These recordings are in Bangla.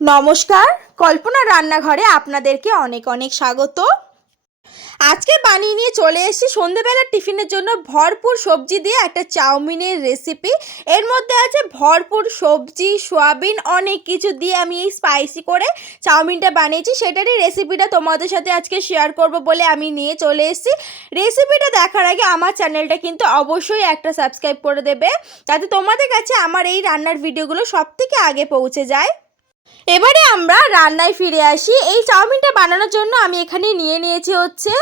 নমস্কার, কল্পনা রান্নাঘরে আপনাদেরকে অনেক অনেক স্বাগত। আজকে বানিয়ে নিয়ে চলে এসেছি সন্ধ্যেবেলার টিফিনের জন্য ভরপুর সবজি দিয়ে একটা চাউমিনের রেসিপি। এর মধ্যে আছে ভরপুর সবজি, সোয়াবিন, অনেক কিছু দিয়ে আমি এই স্পাইসি করে চাউমিনটা বানিয়েছি। সেটারই রেসিপিটা তোমাদের সাথে আজকে শেয়ার করব বলে আমি নিয়ে চলে এসেছি। রেসিপিটা দেখার আগে আমার চ্যানেলটা কিন্তু অবশ্যই একটা সাবস্ক্রাইব করে দেবে, যাতে তোমাদের কাছে আমার এই রান্নার ভিডিওগুলো সবথেকে আগে পৌঁছে যায়। এবারে আমরা রান্নায় ফিরে আসি। এই চাউমিনটা বানানোর জন্য আমি এখানে নিয়ে নিয়েছি হচ্ছে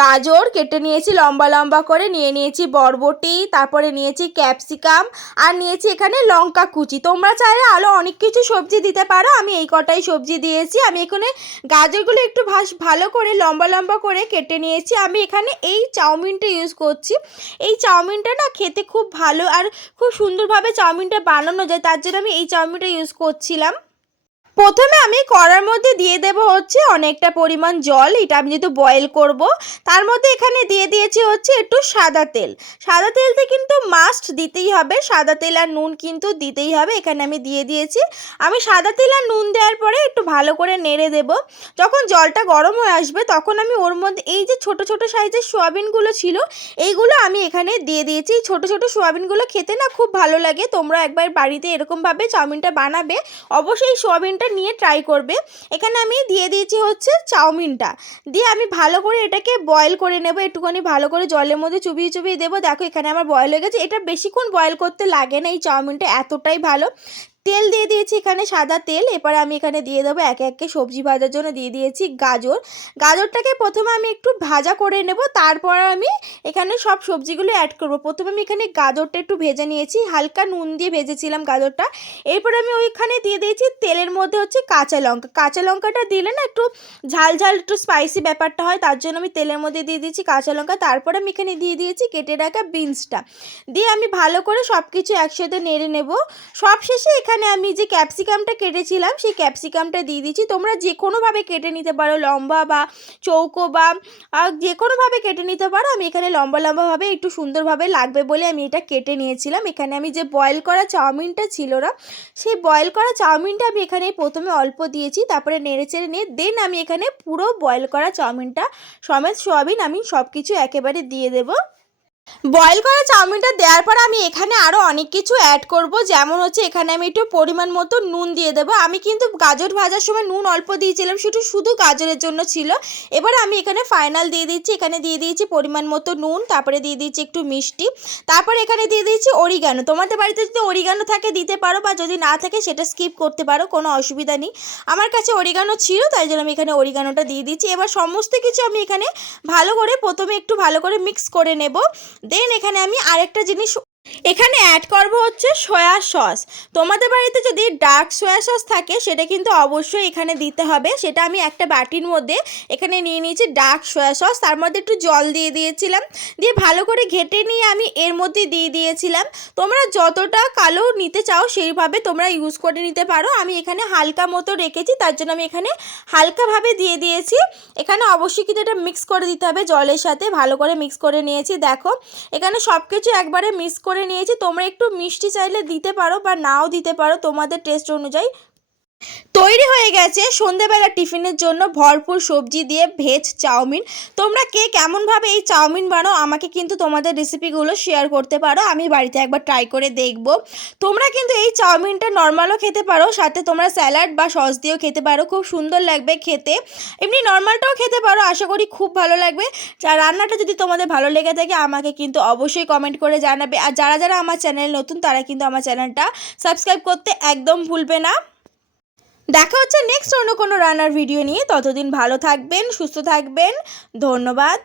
গাজর, কেটে নিয়েছি লম্বা লম্বা করে, নিয়ে নিয়েছি বরবটি, তারপরে নিয়েছি ক্যাপসিকাম, আর নিয়েছি এখানে লঙ্কা কুচি। তোমরা চাইলে আরও অনেক কিছু সবজি দিতে পারো, আমি এই কটাই সবজি দিয়েছি। আমি এখানে গাজরগুলো একটু ভালো করে লম্বা লম্বা করে কেটে নিয়েছি। আমি এখানে এই চাউমিনটা ইউজ করছি। এই চাউমিনটা না খেতে খুব ভালো আর খুব সুন্দরভাবে চাউমিনটা বানানো যায়, তার জন্য আমি এই চাউমিনটা ইউজ করছিলাম। প্রথমে আমি কড়ার মধ্যে দিয়ে দেব হচ্ছে অনেকটা পরিমাণ জল। এটা আমি যেহেতু বয়েল করব, তার মধ্যে এখানে দিয়ে দিয়েছি হচ্ছে একটু সাদা তেল। সাদা তেলটা কিন্তু মাস্ট দিতেই হবে, সাদা তেল আর নুন কিন্তু দিতেই হবে। এখানে আমি দিয়ে দিয়েছি। আমি সাদা তেল আর নুন দেওয়ার পরে একটু ভালো করে নেড়ে দেব। যখন জলটা গরম হয়ে আসবে তখন আমি ওর মধ্যে এই যে ছোট ছোট সাইজের সোয়াবিনগুলো ছিল এইগুলো আমি এখানে দিয়ে দিয়েছি। ছোট ছোট সোয়াবিনগুলো খেতে না খুব ভালো লাগে। তোমরা একবার বাড়িতে এরকমভাবে চাউমিনটা বানাবে, অবশ্যই সোয়াবিনটা নিয়ে ট্রাই করবে। এখানে আমি দিয়ে দিয়েছি হচ্ছে চাউমিনটা, দিয়ে আমি ভালো করে এটাকে বয়েল করে নেব। একটুখানি ভালো করে জলের মধ্যে চুবিয়ে চুবিয়ে দেবো। দেখো এখানে আমার বয়েল হয়ে গেছে। এটা বেশিক্ষণ বয়েল করতে লাগে না, এই চাউমিনটা এতটাই ভালো। তেল দিয়ে দিয়েছি এখানে, সাদা তেল। এরপরে আমি এখানে দিয়ে দেবো একে একে সবজি ভাজার জন্য দিয়ে দিয়েছি গাজর। গাজরটাকে প্রথমে আমি একটু ভাজা করে নেব, তারপর আমি এখানে সব সবজিগুলো অ্যাড করব। প্রথমে আমি এখানে গাজরটা একটু ভেজে নিয়েছি, হালকা নুন দিয়ে ভেজেছিলাম গাজরটা। এরপর আমি ওইখানে দিয়ে দিয়েছি তেলের মধ্যে হচ্ছে কাঁচা লঙ্কা। কাঁচা লঙ্কাটা দিলে না একটু ঝাল ঝাল একটু স্পাইসি ব্যাপারটা হয়, তার জন্য আমি তেলের মধ্যে দিয়ে দিয়েছি কাঁচা লঙ্কা। তারপরে আমি এখানে দিয়ে দিয়েছি কেটে রাখা বিনসটা, দিয়ে আমি ভালো করে সব কিছু একসাথে নেড়ে নেব। সব শেষে এখানে আমি যে ক্যাপসিকামটা কেটেছিলাম সেই ক্যাপসিকামটা দিয়ে দিচ্ছি। তোমরা যে কোনোভাবে কেটে নিতে পারো, লম্বা বা চৌকো বা যে কোনোভাবে কেটে নিতে পারো। আমি এখানে লম্বা লম্বাভাবে একটু সুন্দরভাবে লাগবে বলে আমি এটা কেটে নিয়েছিলাম। এখানে আমি যে বয়েল করা চাউমিনটা ছিল না, সেই বয়েল করা চাউমিনটা আমি এখানে প্রথমে অল্প দিয়েছি, তারপরে নেড়েচেড়ে নিয়ে দেন আমি এখানে পুরো বয়েল করা চাউমিনটা সমেত সোয়াবিন আমি সব কিছু একেবারে দিয়ে দেবো। বয়েল করা চাউমিনটা দেওয়ার পর আমি এখানে আরও অনেক কিছু অ্যাড করব, যেমন হচ্ছে এখানে আমি একটু পরিমাণ মতো নুন দিয়ে দেবো। আমি কিন্তু গাজর ভাজার সময় নুন অল্প দিয়েছিলাম, শুধু গাজরের জন্য ছিল। এবার আমি এখানে ফাইনাল দিয়ে দিচ্ছি, এখানে দিয়ে দিয়েছি পরিমাণ মতো নুন, তারপরে দিয়ে দিচ্ছি একটু মিষ্টি, তারপরে এখানে দিয়ে দিচ্ছি অরিগানো। তোমাদের বাড়িতে যদি অরিগানো থাকে দিতে পারো, বা যদি না থাকে সেটা স্কিপ করতে পারো, কোনো অসুবিধা নেই। আমার কাছে অরিগানো ছিল তাই জন্য আমি এখানে অরিগানোটা দিয়ে দিচ্ছি। এবার সমস্ত কিছু আমি এখানে ভালো করে প্রথমে একটু ভালো করে মিক্স করে নেব। দেন এখানে আমি আরেকটা জিনিস এখানে অ্যাড করব হচ্ছে সয়া সস। তোমাদের বাড়িতে যদি ডার্ক সয়া সস থাকে সেটা কিন্তু অবশ্যই এখানে দিতে হবে। সেটা আমি একটা বাটির মধ্যে এখানে নিয়ে নিয়েছি ডার্ক সয়া সস, তার মধ্যে একটু জল দিয়ে দিয়েছিলাম, দিয়ে ভালো করে ঘেটে নিয়ে আমি এর মধ্যে দিয়ে দিয়েছিলাম। তোমরা যতটা কালো নিতে চাও সেইভাবে তোমরা ইউজ করে নিতে পারো। আমি এখানে হালকা মতো রেখেছি, তার জন্য আমি এখানে হালকাভাবে দিয়ে দিয়েছি। এখানে অবশ্যই কিন্তু এটা মিক্স করে দিতে হবে জলের সাথে। ভালো করে মিক্স করে নিয়েছি। দেখো এখানে সব কিছু একবারে মিক্স করে নিয়েছি। তোমরা একটু মিষ্টি চাইলে দিতে পারো বা নাও দিতে পারো, তোমাদের টেস্ট অনুযায়ী। তৈরি হয়ে গেছে সন্ধেবেলা টিফিনের জন্য ভরপুর সবজি দিয়ে ভেজ চাউমিন। তোমরা কে কেমনভাবে এই চাউমিন বানাও আমাকে কিন্তু তোমাদের রেসিপিগুলো শেয়ার করতে পারো, আমি বাড়িতে একবার ট্রাই করে দেখব। তোমরা কিন্তু এই চাউমিনটা নর্মালও খেতে পারো, সাথে তোমরা স্যালাড বা সস দিয়েও খেতে পারো, খুব সুন্দর লাগবে খেতে। এমনি নর্মালটাও খেতে পারো, আশা করি খুব ভালো লাগবে। রান্নাটা যদি তোমাদের ভালো লেগে থাকে আমাকে কিন্তু অবশ্যই কমেন্ট করে জানাবে। আর যারা যারা আমার চ্যানেল নতুন তারা কিন্তু আমার চ্যানেলটা সাবস্ক্রাইব করতে একদম ভুলবে না। দেখা হচ্ছে নেক্সট অন্য কোনো রান্নার ভিডিও নিয়ে। ততদিন ভালো থাকবেন, সুস্থ থাকবেন। ধন্যবাদ।